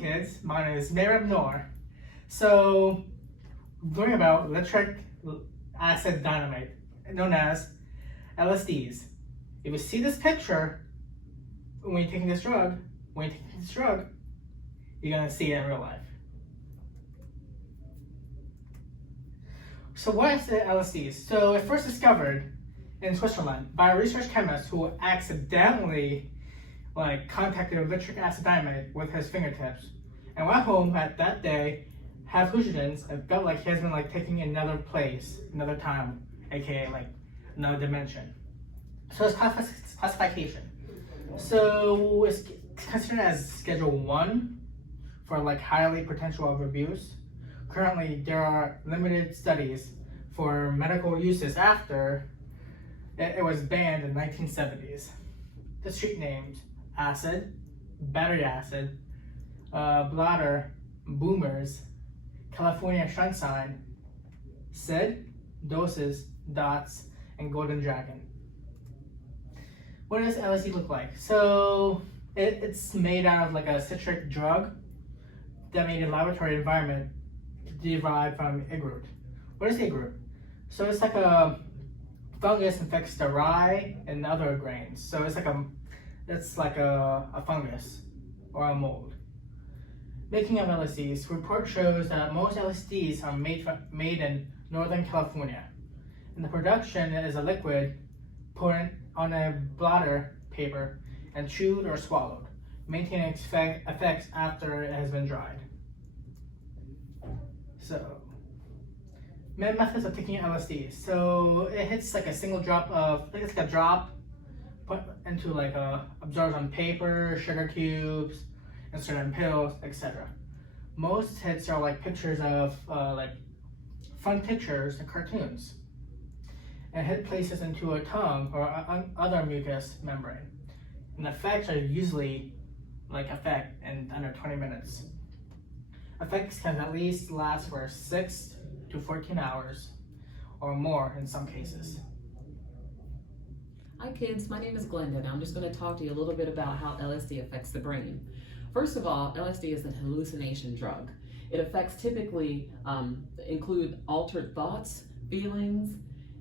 kids, my name is Merab Noor. So, learning about electric acid dynamite, known as LSDs. If you see this picture, when you're taking this drug, you're gonna see it in real life. So what is the LSDs? So it first discovered in Switzerland by a research chemist who accidentally contacted electric acid dynamite with his fingertips and went home at that day, had hallucinations, and felt like he has been taking another place, another time, aka another dimension. So it's classification. So it's considered as Schedule 1 for highly potential of abuse. Currently, there are limited studies for medical uses after it was banned in the 1970s. The street names: acid, battery acid, blotter, boomers, California sunshine, Sid, doses, dots, and golden dragon. What does LSD look like? So it's made out of a citric drug that made a laboratory environment derived from egg root. What is egg root? So it's like a fungus infects the rye and other grains. So it's like a fungus or a mold. Making of LSDs, report shows that most LSDs are made in Northern California. And the production is a liquid put on a blotter paper and chewed or swallowed, maintaining effects after it has been dried. So, methods of taking LSD. So it hits a single drop of, it's a drop put into absorbs on paper, sugar cubes, inserted in pills, etc. Most hits are pictures of fun pictures and cartoons, and hit places into a tongue or other mucous membrane. And the effects are usually effect in under 20 minutes. Effects can at least last for 6 to 14 hours or more in some cases. Hi kids, my name is Glenda and I'm just going to talk to you a little bit about how LSD affects the brain. First of all, LSD is a hallucination drug. It affects typically include altered thoughts, feelings,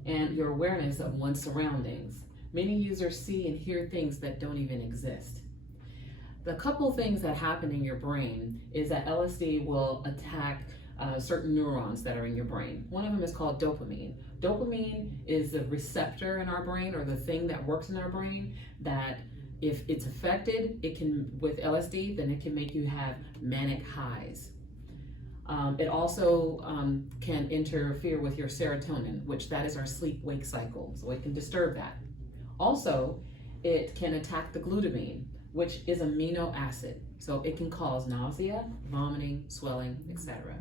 and your awareness of one's surroundings. Many users see and hear things that don't even exist. The couple things that happen in your brain is that LSD will attack certain neurons that are in your brain. One of them is called dopamine. Dopamine is the receptor in our brain, or the thing that works in our brain, that if it's affected, it can, with LSD, then it can make you have manic highs. It also can interfere with your serotonin, which that is our sleep-wake cycle, so it can disturb that. Also, it can attack the glutamine, which is amino acid, so it can cause nausea, vomiting, swelling, etc.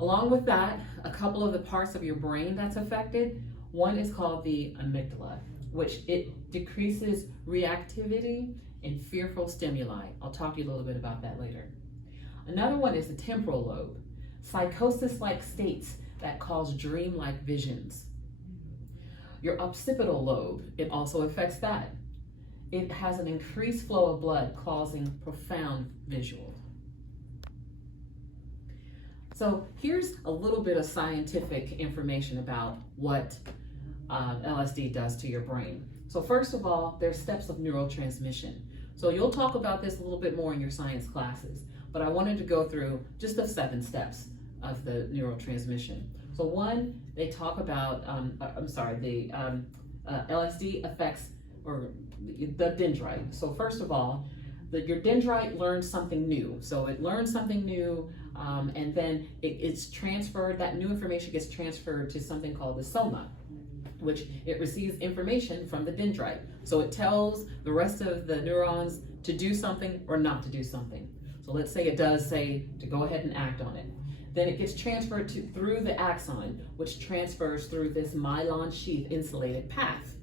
Along with that, a couple of the parts of your brain that's affected, one is called the amygdala, which it decreases reactivity in fearful stimuli. I'll talk to you a little bit about that later. Another one is the temporal lobe, psychosis-like states that cause dream-like visions. Your occipital lobe, it also affects that. It has an increased flow of blood causing profound visuals. So here's a little bit of scientific information about what LSD does to your brain. So first of all, there's steps of neurotransmission. So you'll talk about this a little bit more in your science classes, but I wanted to go through just the 7 steps of the neurotransmission. So one, they talk about, LSD affects the dendrite. So first of all, your dendrite learns something new. So it learns something new, and then it's transferred, that new information gets transferred to something called the soma, which it receives information from the dendrite. So it tells the rest of the neurons to do something or not to do something. So let's say it does say to go ahead and act on it. Then it gets transferred through the axon, which transfers through this myelin sheath insulated path.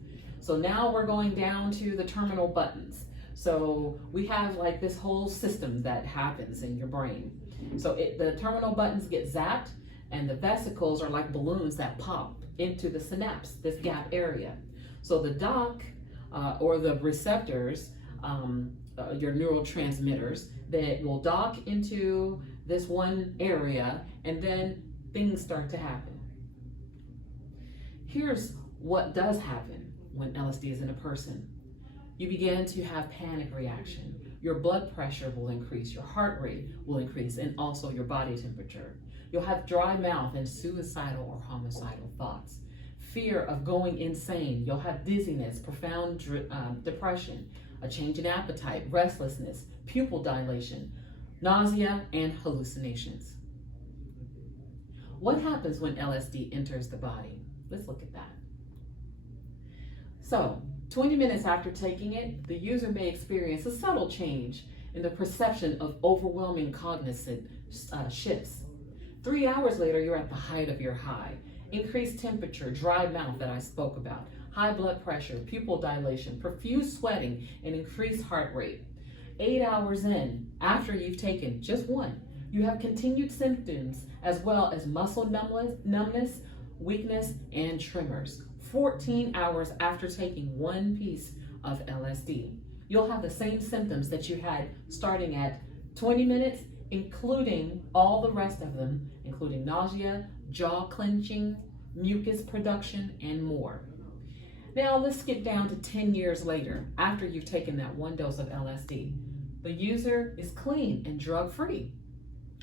So now we're going down to the terminal buttons. So we have this whole system that happens in your brain. So the terminal buttons get zapped, and the vesicles are like balloons that pop into the synapse, this gap area. So the doc or the receptors your neurotransmitters that will dock into this one area, and then things start to happen. Here's what does happen when LSD is in a person. You begin to have panic reaction. Your blood pressure will increase, your heart rate will increase, and also your body temperature. You'll have dry mouth and suicidal or homicidal thoughts. Fear of going insane. You'll have dizziness, profound depression, a change in appetite, restlessness, pupil dilation, nausea, and hallucinations. What happens when LSD enters the body? Let's look at that. So, 20 minutes after taking it, the user may experience a subtle change in the perception of overwhelming cognitive shifts. 3 hours later, you're at the height of your high. Increased temperature, dry mouth that I spoke about, high blood pressure, pupil dilation, profuse sweating, and increased heart rate. 8 hours in, after you've taken just one, you have continued symptoms as well as muscle numbness, weakness, and tremors. 14 hours after taking one piece of LSD, you'll have the same symptoms that you had starting at 20 minutes, including all the rest of them, including nausea, jaw clenching, mucus production, and more. Now let's skip down to 10 years later, after you've taken that one dose of LSD. The user is clean and drug-free.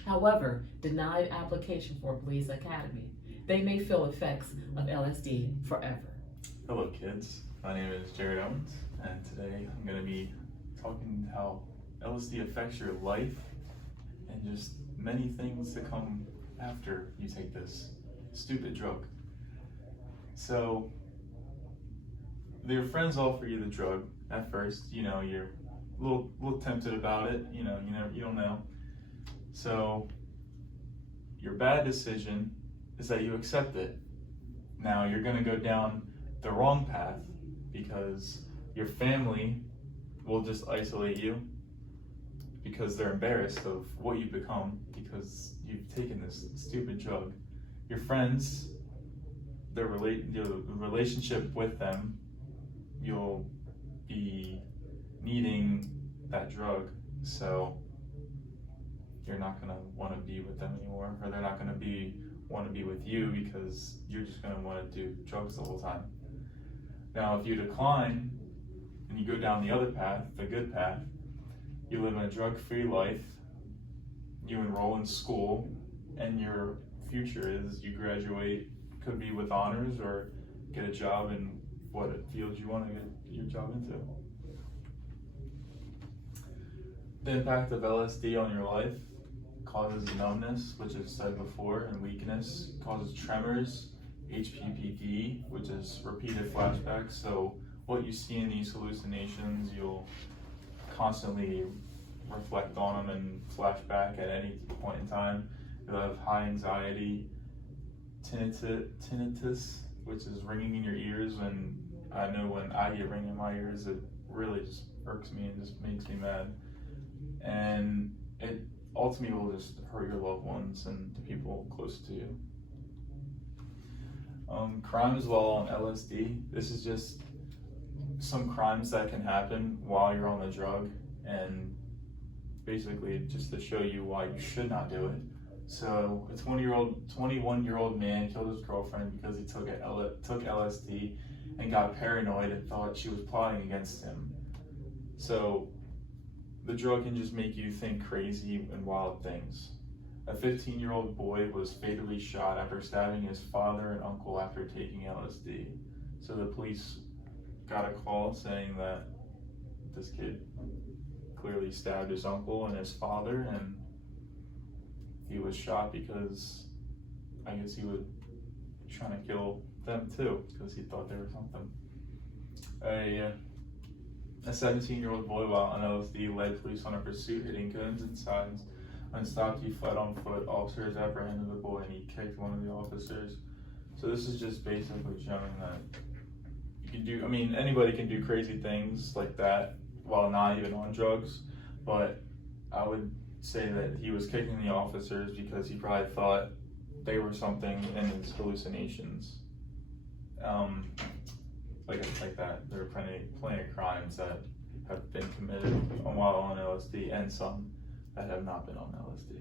However, denied application for Police Academy. They may feel effects of LSD forever. Hello kids, my name is Jared Owens, and today I'm going to be talking how LSD affects your life and just many things to come after you take this stupid drug. So, your friends offer you the drug at first, you're a little tempted about it, you don't know. So, your bad decision is that you accept it. Now you're gonna go down the wrong path because your family will just isolate you because they're embarrassed of what you've become because you've taken this stupid drug. Your friends, the relationship with them, you'll be needing that drug, so you're not gonna want to be with them anymore, or they're not gonna want to be with you because you're just gonna want to do drugs the whole time. Now, if you decline and you go down the other path, the good path, you live a drug-free life, you enroll in school, and your future is you graduate, could be with honors or get a job in what field you want to get your job into. The impact of LSD on your life causes numbness, which is said before, and weakness, causes tremors, HPPD, which is repeated flashbacks. So what you see in these hallucinations, you'll constantly reflect on them and flashback at any point in time. You'll have high anxiety, tinnitus, which is ringing in your ears, and I know when I get ringing in my ears, it really just irks me and just makes me mad. And it ultimately will just hurt your loved ones and the people close to you. Crime as well on LSD. This is just some crimes that can happen while you're on the drug, and basically just to show you why you should not do it. So a 21-year-old man killed his girlfriend because he took LSD and got paranoid and thought she was plotting against him. So the drug can just make you think crazy and wild things. A 15-year-old boy was fatally shot after stabbing his father and uncle after taking LSD. So the police got a call saying that this kid clearly stabbed his uncle and his father, and he was shot because I guess he was trying to kill them too because he thought they were something. A 17-year-old boy while on LSD led police on a pursuit, hitting guns and signs. When stopped, he fled on foot. Officers apprehended the boy and he kicked one of the officers. So this is just basically showing that you can do, anybody can do crazy things like that while not even on drugs, but I would say that he was kicking the officers because he probably thought they were something in his hallucinations. Like that. There were plenty of crimes that have been committed while on LSD and some that have not been on LSD.